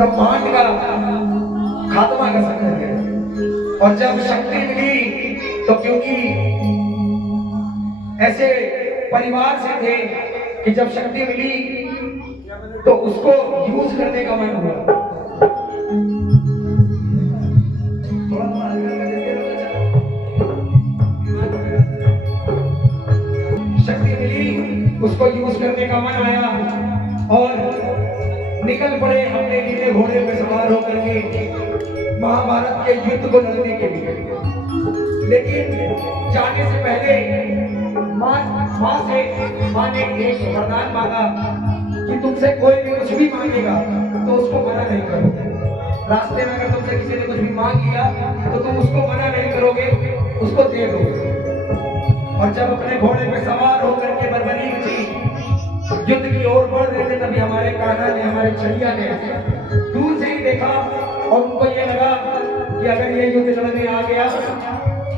ब्रह्मांड का खात्मा कर सकते थे। और जब शक्ति मिली तो क्योंकि ऐसे परिवार से थे कि जब शक्ति मिली तो उसको यूज करने का मन हुआ। शक्ति मिली, उसको यूज करने का मन आया और निकल पड़े अपने नीले घोड़े पे सवार होकर के महाभारत के युद्ध को लड़ने के लिए। लेकिन जाने से पहले माँ ने एक वरदान मांगा कि तुमसे कोई भी कुछ भी मांगेगा तो उसको मना नहीं करोगे। रास्ते में अगर तुमसे किसी ने कुछ भी मांग लिया तो तुम उसको मना नहीं करोगे, उसको दे दोगे। और जब अपने घोड़े पे सवार होकर के बर्बरीक जी युद्ध की ओर बढ़ रहे थे, तभी हमारे कान्हा ने, हमारे छैया ने दूर से ही देखा और उनको ये लगा कि अगर ये युद्ध लड़ने आ गया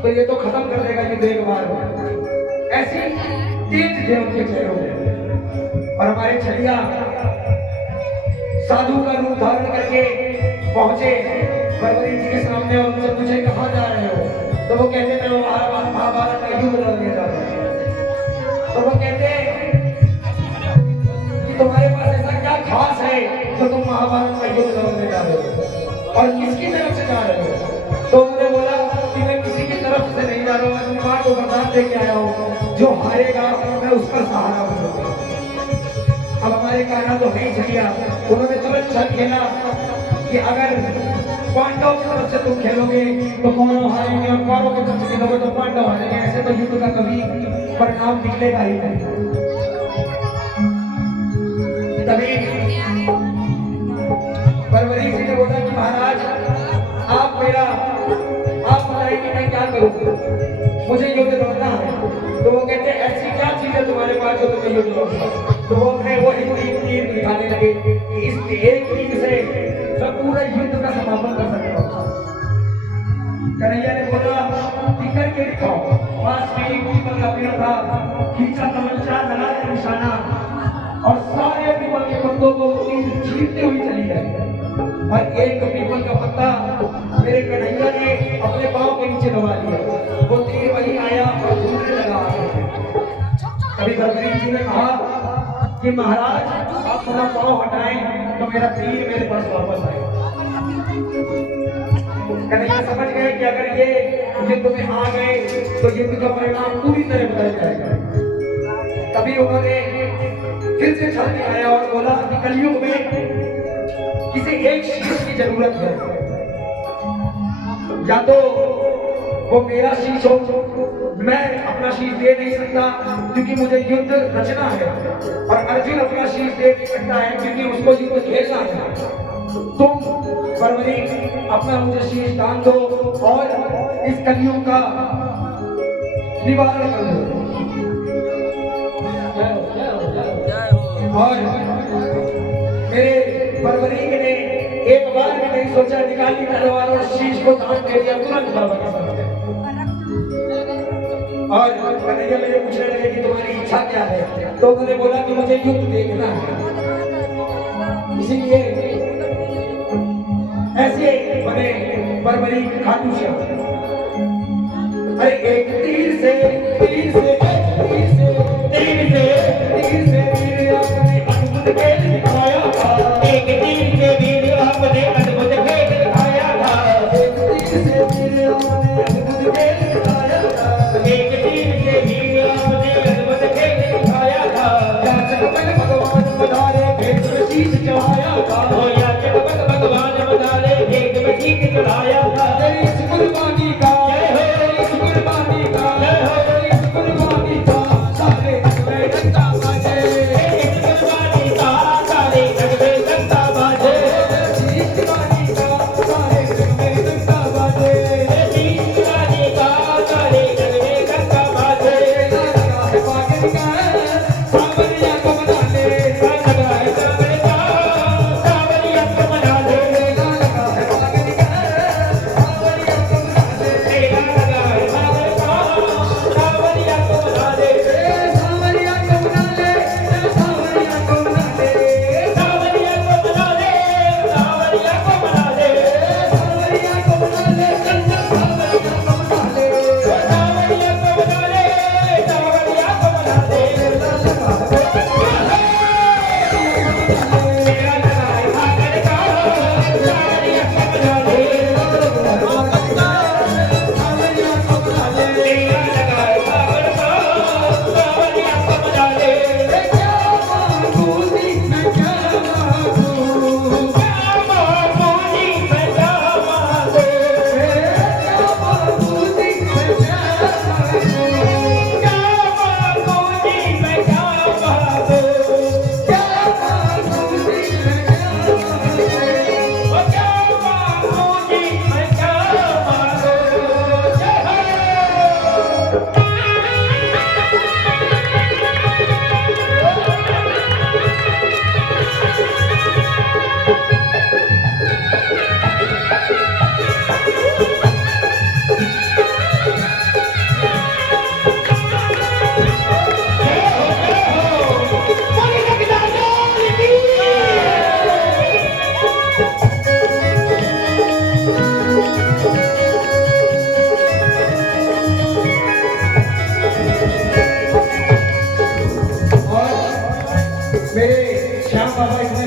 तो ये तो खत्म कर देगा युद्ध एक बार में। ऐसी तेज थे उनके चेहरों में। और हमारे छैया साधु का रूप धारण करके पहुंचे बर्बरीक जी के सामने और उनसे पूछे कहाँ जा रहे हो? तो वो कहते मैं महाभारत का युद्ध लड़ने जा रहा हूं। तो वो कहते कि तुम्हारे पास ऐसा क्या खास है तो तुम महाभारत का युद्ध लड़ने जा रहे हो और किसकी तरफ से जा रहे हो? तो उन्होंने बोला कि मैं किसी की तरफ से नहीं जा रहा हूँ, मैं मां को वरदान दे के आया हूँ, जो हारेगा मैं उसका सहारा बनूंगा। अब हमारे कान्हा तो नहीं झलिया, उन्होंने तुरंत छल खेला कि अगर पांडव की तरफ से तुम खेलोगे तो कौरव हारेंगे और कौरव की तरफ से खेलोगे तो पांडव हारेंगे। ऐसे तो युद्ध का कभी परिणाम निकलेगा ही नहीं। तभी बर्बरीक जी ने बोला कि महाराज आप बताइए कि मैं क्या करूं, मुझे युद्ध लड़ना है। तो वो कहते ऐसी क्या चीज है तुम्हारे पास जो तुम्हें युद्ध लड़ना? तो वो अपने वो तीर दिखाने लगे कि इस एक तीर से मैं पूरे युद्ध का समापन कर सकता हूँ। कन्हैया ने बोला कि करके दिखाओ। पास में एक पीपल का पेड़ था, खींचा तमंचा, लगाया निशाना और सारे पीपल के पत्तों को चीरते हुए चली गई। और एक पीपल का पत्ता मेरे कन्हैया ने अपने पांव के नीचे दबा लिया। वो तीर वही आया और दूसरे लगा। कभी बर्बरीक जी ने कहा कि महाराज आप अपना पांव हटाएं तो मेरा तीर मेरे पास वापस आए। कन्हैया समझ गए कि अगर ये युद्ध में आ गए तो युद्ध का परिणाम पूरी तरह बदल जाएगा। तभी उन्होंने फिर से छल दिखाया और बोला कि कलयुग में किसी एक शीश की जरूरत है, या तो वो मेरा शीश हो, मैं अपना शीश दे नहीं सकता क्योंकि मुझे युद्ध रचना है, और अर्जुन अपना शीश दे नहीं सकता है क्योंकि उसको युद्ध खेलना है। तुम बर्बरीक अपना मुझे शीश दान दो और इस कलयुग का निवारण कर दो। और मेरे बर्बरीक ने एक बार भी नहीं सोचा, निकाली तलवार और शीश को दान दे दिया तुरंत बाबा के सामने। और कन्हैया मेरे पूछने लगे कि तुम्हारी इच्छा क्या है? तो उन्होंने बोला कि मुझे युद्ध देखना है, इसीलिए ऐसे बने बर्बरीक खाटू श्याम। अरे एक तीर से तीर से तीर से तीर से तीर से तीर आपने अद्भुत खेल दिखाया था। एक तीर से तीर आपने अद्भुत खेल दिखाया था। एक तीर से तीर आपने अद्भुत खेल दिखाया था। एक तीर से तीर आपने अद्भुत खेल दिखाया था। याचक बल भगवान पधारे भेंट में शीश चढ़ाया था। याचक बल भगवान पधारे भेंट में शीश चढ़ाया था। तेरी इस कुर्बानी का जय हो, इस कुर्बानी का जय हो, इस कुर्बानी का सारे जग में घंटा बाजे। इस कुर्बानी का सारे जग में घंटा बाजे।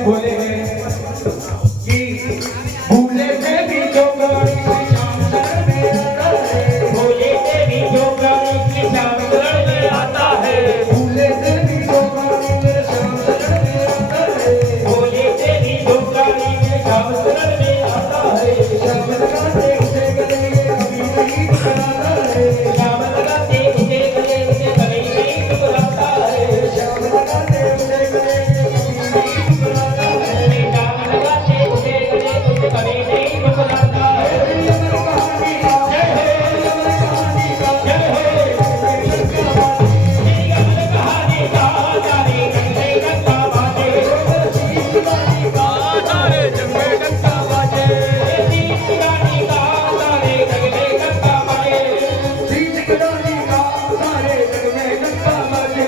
बोले हैं कि भूले से भी जो गाड़ी की शाम शरण में आता है, भोले से भी जो गाड़ी की शाम शरण में आता है, भूले से भी जो गाड़ी की शाम शरण में आता है, भोले से भी जो गाड़ी की शाम शरण में आता है, श्याम लगाते उसे गले कभी नहीं टकराता है, श्याम लगाते उसे गले उसे कभी नहीं टकराता है, श्याम लगाते उसे गले कभी नहीं टकराता है। श्याम लगाते उसे गले उसे कभी नहीं टकराता है। ये अमर कहानी का जय हो, ये अमर कहानी का जय हो, मेरी अमर कहानी का जाने गंगे गंगा बाजे, शीश गाड़ी का सारे जग में गंगा बाजे, शीश गाड़ी का सारे जग में गंगा बाजे, शीश गाड़ी का सारे जग में गंगा बाजे।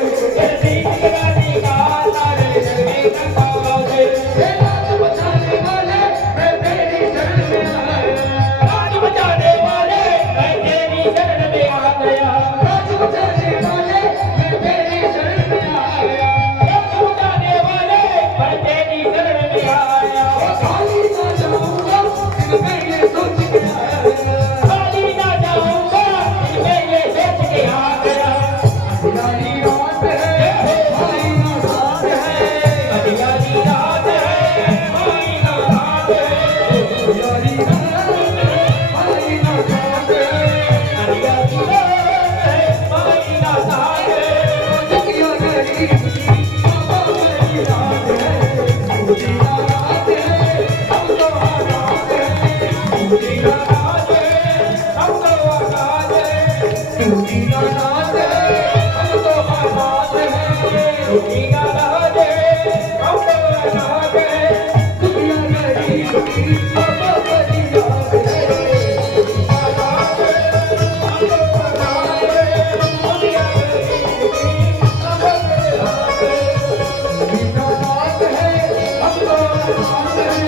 शीश गाड़ी का सारे जग में गंगा बाजे। ये राज बचाने वाले मैं तेरी शरण में आया, राज बचाने वाले मैं तेरी शरण में आ गया, राज बचाने वाले मैं तेरी शरण में आया। राज बचाने वाले मैं तेरी शरण में आया। खाली ना जाऊंगा दिल में ये सोच के आया, खाली ना जाऊंगा इसमें ये सोच के आ गया। अंधियारी रात है खाली ना रात है, अंधियारी रात है माई ना रात है, अंधियारी रात खाली ना रात है। अंधियारी रात है माई ना रात है। दुनिया गरीब की बाबा मेरी रात है, दुनिया रात है हम तो आजाद है, दुनिया रात है हम तो आजाद है, दुनिया रात है हम तो आजाद है, दुनिया रात है हम तो आजाद है। दुनिया गरीब की बाबा मेरी रात है, आजाद है हम तो आजाद है, दुनिया गरीब की सब मेरे हाथ है। दुनिया रात है हम तो आजाद है,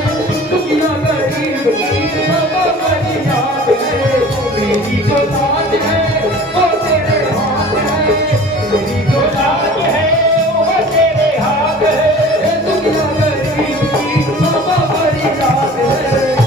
दुनिया गरीब की बाबा मेरी रात है। मेरी जो बात है वो तेरे हाथ है, मेरी जो राज है वो तेरे हाथ है, दुनिया गरीब की बाबा मेरी रात है।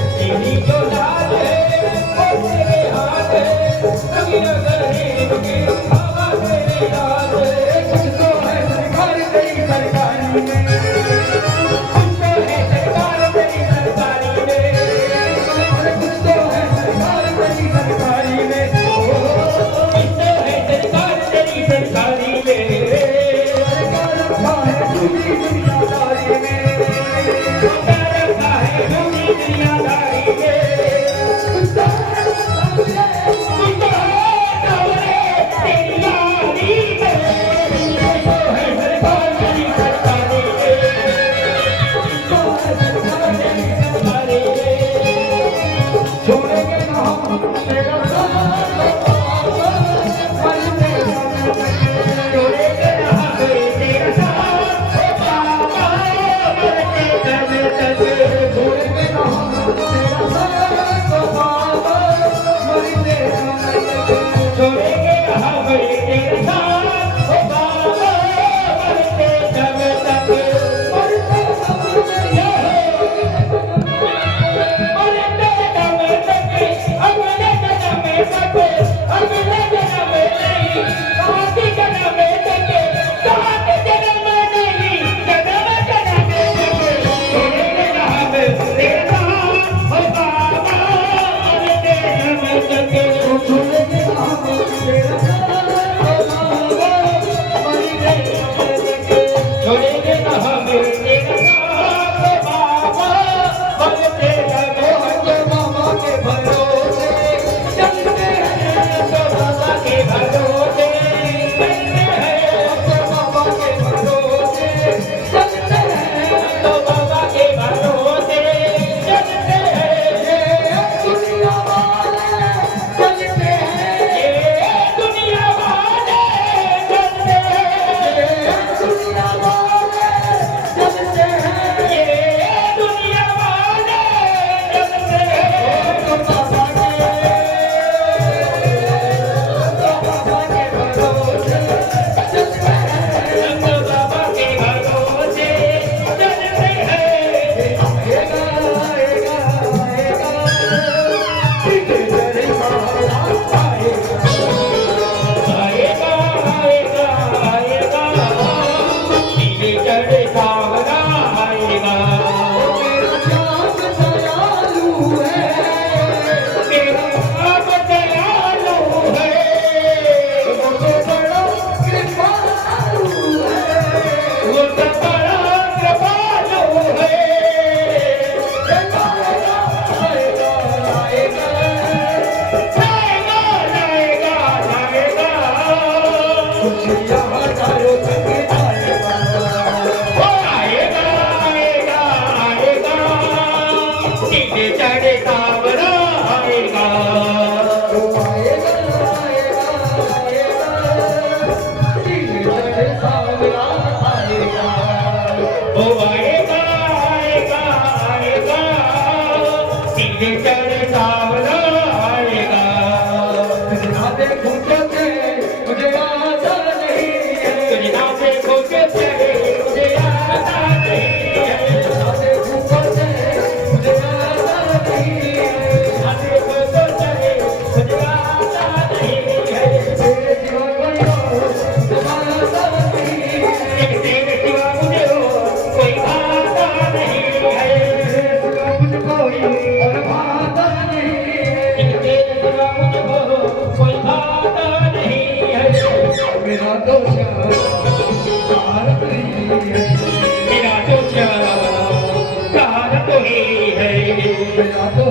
मेरा तो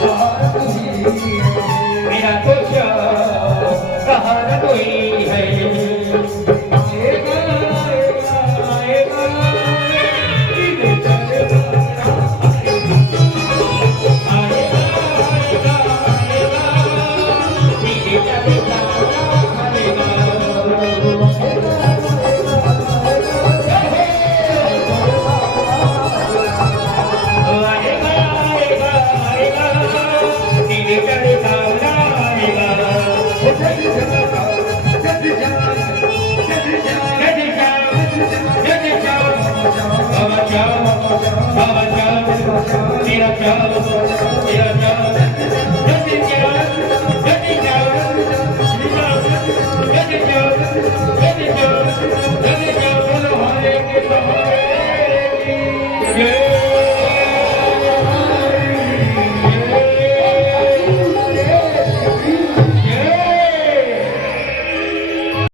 सहारा तू ही है। मेरा तो सहारा कोई है। आएगा आएगा आएगा धीरे चलेगा आएगा आएगा आएगा धीरे चलेगा आएगा आएगा आएगा धीरे चलेगा आएगा। जय जय श्याम जय जय श्याम बाबा श्याम